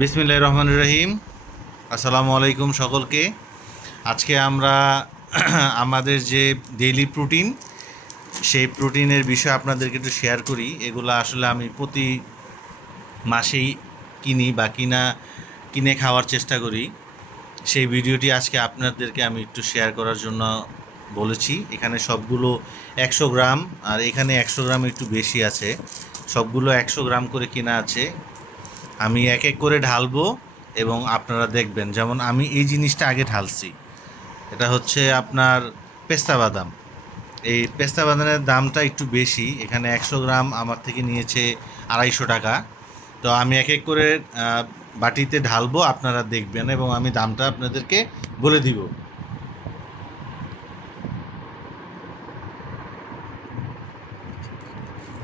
বিসমিল্লাহির রহমানির রহিম। আসসালামু আলাইকুম সকলকে। আজকে আমরা আমাদের যে ডেইলি প্রোটিন, সেই প্রোটিনের বিষয়ে আপনাদেরকে একটু শেয়ার করি। এগুলো আসলে আমি প্রতি মাসেই কিনি বা কিনে খাওয়ার চেষ্টা করি। সেই ভিডিওটি আজকে আপনাদেরকে আমি একটু শেয়ার করার জন্য বলেছি। এখানে সবগুলো 100 গ্রাম, আর এখানে 100 গ্রাম একটু বেশি আছে। সবগুলো 100 গ্রাম করে কেনা আছে। আমি এক এক করে ঢালবো এবং আপনারা দেখবেন। যেমন আমি এই জিনিসটা আগে ঢালছি, এটা হচ্ছে আপনার পেস্তা বাদাম। এই পেস্তা বাদামের দামটা একটু বেশি, এখানে 100 গ্রাম আমার থেকে নিয়েছে 250 টাকা। তো আমি এক এক করে বাটিতে ঢালবো, আপনারা দেখবেন এবং আমি দামটা আপনাদেরকে বলে দিব।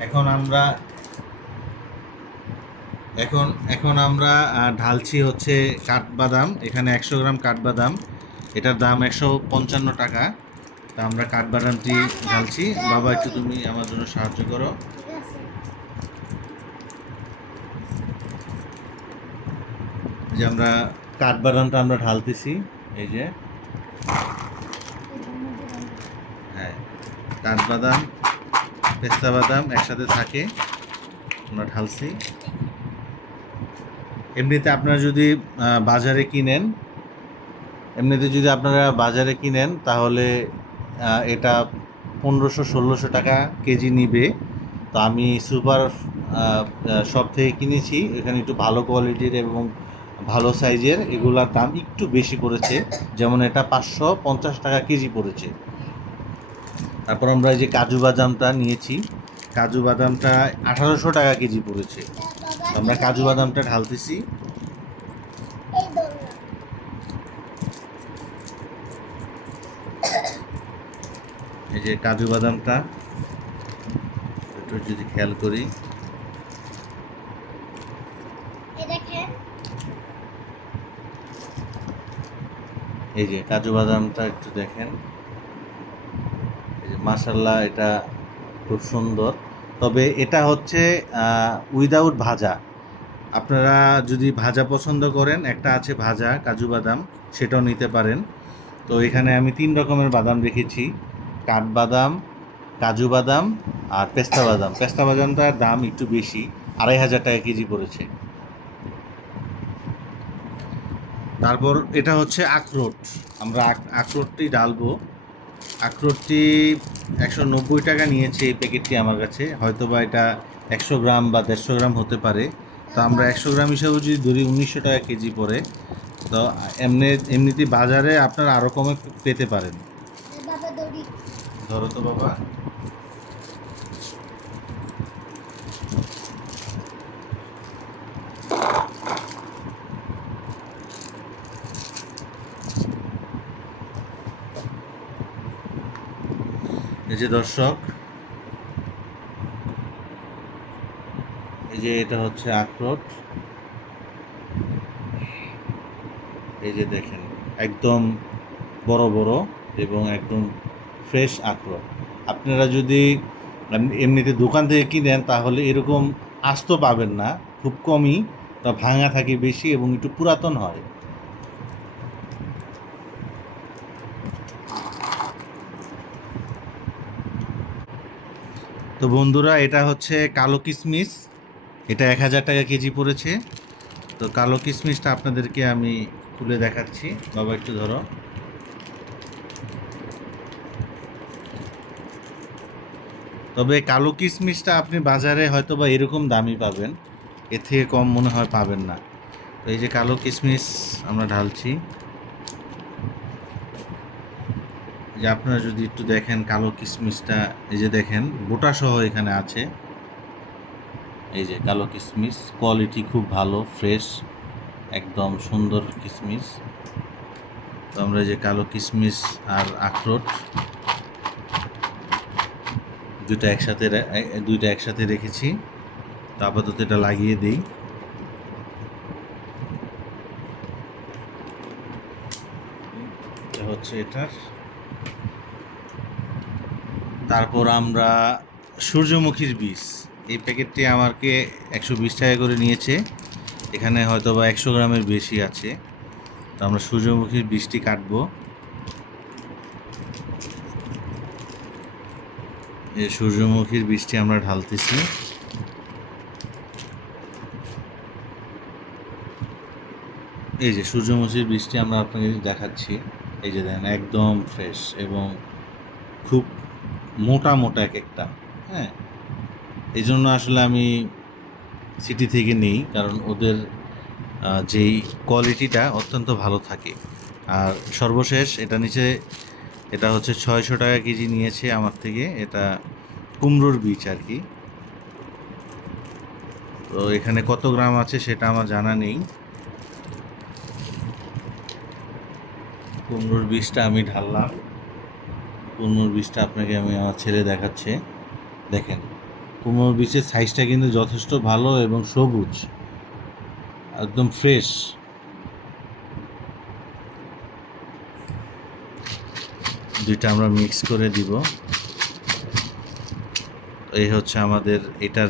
এখন আমরা এখন এখন আমরা ঢালছি হচ্ছে কাঠবাদাম। এখানে 100 গ্রাম কাঠবাদাম, এটার দাম 155 টাকা। তা আমরা কাঠবাদামটি ঢালছি। বাবা, একটু তুমি আমার জন্য সাহায্য করো। যে আমরা কাঠবাদামটা আমরা ঢালতেছি, এই যে, হ্যাঁ, কাঠবাদাম পেস্তা বাদাম একসাথে থাকে, আমরা ঢালছি। এমনিতে আপনারা যদি বাজারে কিনেন এমনিতে যদি আপনারা বাজারে কিনেন তাহলে এটা 1500-1600 টাকা কেজি নিবে। তো আমি সুপার শপ থেকে কিনেছি, এখানে একটু ভালো কোয়ালিটির এবং ভালো সাইজের, এগুলার দাম একটু বেশি পড়েছে। যেমন এটা 550 টাকা কেজি পড়েছে। তারপর আমরা এই যে কাজু বাদামটা নিয়েছি, কাজু বাদামটা 1800 টাকা কেজি পড়েছে। আমরা কাজু বাদামটা ঢালতেছি। এই যে কাজু বাদামটা একটু যদি খেয়াল করি, এই যে কাজু বাদামটা একটু দেখেন, এই যে মাশাল্লাহ, এটা খুব সুন্দর। তবে এটা হচ্ছে উইদাউট ভাজা। আপনারা যদি ভাজা পছন্দ করেন, একটা আছে ভাজা কাজু বাদাম, সেটাও নিতে পারেন। তো এখানে আমি 3 রকমের বাদাম রেখেছি: কাঠবাদাম, কাজু বাদাম আর পেস্তা বাদাম। পেস্তা বাদামটার দাম একটু বেশি, 2500 টাকা কেজি পড়েছে। তারপর এটা হচ্ছে আখরোট। আমরা আখরোটটি ডালবো। আখরোটটি 190 টাকা নিয়েছে এই প্যাকেটটি আমার কাছে। হয়তো বা এটা 100 গ্রাম বা 150 গ্রাম হতে পারে। তো আমরা 100 গ্রাম হিসাবে যদি ধরি 1900 টাকা কেজি পড়ে। তো এমনিতে বাজারে আপনারা আরও কমে পেতে পারেন। ধরো তো বাবা। এই যে দর্শক, এই যে এটা হচ্ছে আখরোট। এই যে দেখেন, একদম বড় বড় এবং একদম ফ্রেশ আখরোট। আপনারা যদি এমনিতে দোকান থেকে কিনেন তাহলে এরকম আস্ত পাবেন না, খুব কমই, তা ভাঙা থাকে বেশি এবং একটু পুরাতন হয়। তো বন্ধুরা, এটা হচ্ছে কালো কিশমিশ। এটা 1000 টাকা কেজি পড়েছে। তো কালো কিশমিশটা আপনাদেরকে আমি তুলে দেখাচ্ছি। বাবা, একটু ধরো। তবে কালো কিশমিশটা আপনি বাজারে হয়তো বা এরকম দামই পাবেন, এর থেকে কম মনে হয় পাবেন না। তো এই যে কালো কিশমিশ আমরা ঢালছি। যে আপনারা যদি একটু দেখেন কালো কিশমিশটা, এই যে দেখেন বোটা সহ এখানে আছে। এই যে কালো কিশমিশ, কোয়ালিটি খুব ভালো, ফ্রেশ, একদম সুন্দর কিশমিশ। তো আমরা এই যে কালো কিশমিশ আর আখরোট দুইটা একসাথে রেখেছি। তো আপাতত এটা লাগিয়ে দিই। এটা হচ্ছে এটার। তারপর আমরা সূর্যমুখীর বীজ, এই প্যাকেটটি আমাকে 120 টাকা করে নিয়েছে। এখানে হয়তো বা 100 গ্রামের বেশি আছে। তো আমরা সূর্যমুখীর বীজটি কাটবো। এই সূর্যমুখীর বীজটি আমরা ঢালতেছি। এই যে সূর্যমুখীর বীজটি আমরা আপনাকে দেখাচ্ছি। এই যে দেখেন একদম ফ্রেশ এবং খুব মোটা মোটা এক একটা। হ্যাঁ, এই জন্য আসলে আমি সিটি থেকে নেই, কারণ ওদের যেই কোয়ালিটিটা অত্যন্ত ভালো থাকে। আর সর্বশেষ এটা হচ্ছে 600 টাকা কেজি নিয়েছে আমার থেকে। এটা কুমড়োর বীজ আর কি। তো এখানে কত গ্রাম আছে সেটা আমার জানা নেই। কুমড়োর বীজটা আমি ঢাললাম। কুমড়োর বীজটা আপনাকে আমার ছেলে দেখাচ্ছে। দেখেন কুমড়োর বীজের সাইজটা কিন্তু যথেষ্ট ভালো এবং সবুজ, একদম ফ্রেশ। দুইটা আমরা মিক্স করে দিব। এই হচ্ছে আমাদের এটা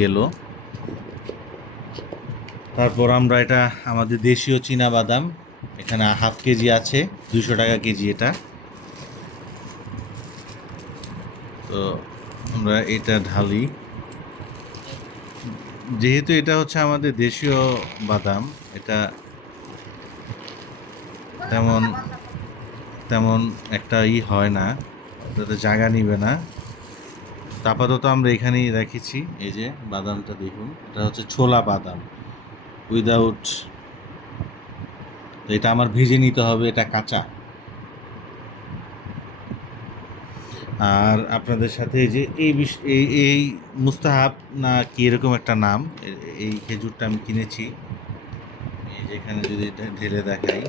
গেল। তারপর আমরা এটা আমাদের দেশীয় চীনা বাদাম, এখানে হাফ কেজি আছে, 200 টাকা কেজি এটা। তো আমরা এটা ঢালি। যেহেতু এটা হচ্ছে আমাদের দেশীয় বাদাম, এটা তেমন তেমন একটা হয় না, যাতে জায়গা নিবে না। আপাতত আমরা এখানেই রেখেছি। এই যে বাদামটা দেখুন, এটা হচ্ছে ছোলা বাদাম উইদাউট। এটা আমার ভেজে নিতে হবে, এটা কাঁচা। আর আপনাদের সাথে যে এই মুস্তাহাব না কি এরকম একটা নাম, এই খেজুরটা আমি কিনেছি। এই যেখানে যদি ঢেলে দেখাই,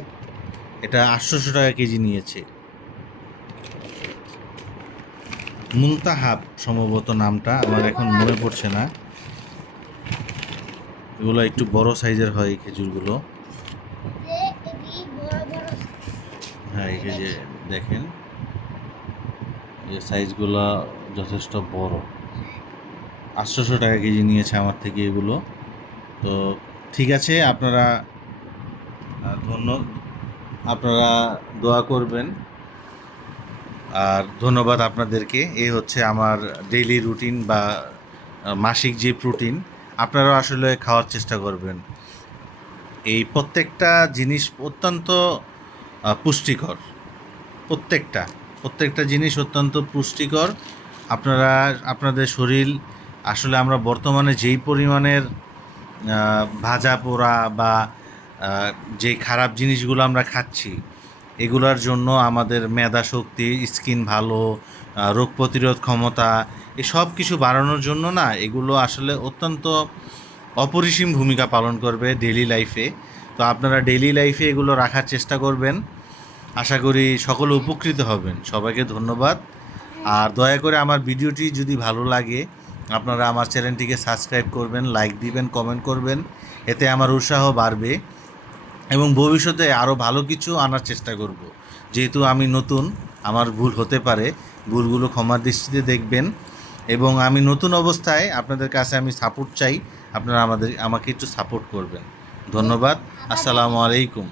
এটা 800 টাকা কেজি নিয়েছে। মুনতাহাব সম্ভবত নামটা, আমার এখন মনে পড়ছে না। এগুলো একটু বড় সাইজের হয় এই খেজুরগুলো। হ্যাঁ, এই যে দেখেন এই সাইজগুলো যথেষ্ট বড়। 800 টাকা কেজি নিয়েছে আমার থেকে এগুলো। তো ঠিক আছে, আপনারা দোয়া করবেন। আর ধন্যবাদ আপনাদেরকে। এই হচ্ছে আমার ডেইলি রুটিন বা মাসিক যে রুটিন। আপনারাও আসলে খাওয়ার চেষ্টা করবেন। এই প্রত্যেকটা জিনিস অত্যন্ত পুষ্টিকর। প্রত্যেকটা জিনিস অত্যন্ত পুষ্টিকর। আপনাদের শরীর আসলে, আমরা বর্তমানে যেই পরিমাণের ভাজা পোড়া বা যে খারাপ জিনিসগুলো আমরা খাচ্ছি, এগুলোর জন্য আমাদের মেধা শক্তি, স্কিন ভালো, রোগ প্রতিরোধ ক্ষমতা, এই সব কিছু বাড়ানোর জন্য না, এগুলো আসলে অত্যন্ত অপরিসীম ভূমিকা পালন করবে ডেইলি লাইফে। তো আপনারা ডেইলি লাইফে এগুলো রাখার চেষ্টা করবেন। আশা করি সকলে উপকৃত হবেন। সবাইকে ধন্যবাদ। আর দয়া করে আমার ভিডিওটি যদি ভালো লাগে, আপনারা আমার চ্যানেলটিকে সাবস্ক্রাইব করবেন, লাইক দিবেন, কমেন্ট করবেন। এতে আমার উৎসাহ বাড়বে এবং ভবিষ্যতে আরও ভালো কিছু আনার চেষ্টা করব। যেহেতু আমি নতুন, আমার ভুল হতে পারে, ভুলগুলো ক্ষমার দৃষ্টিতে দেখবেন। এবং আমি নতুন অবস্থায় আপনাদের কাছে আমি সাপোর্ট চাই। আপনারা আমাকে একটু সাপোর্ট করবেন। ধন্যবাদ। আসসালামু আলাইকুম।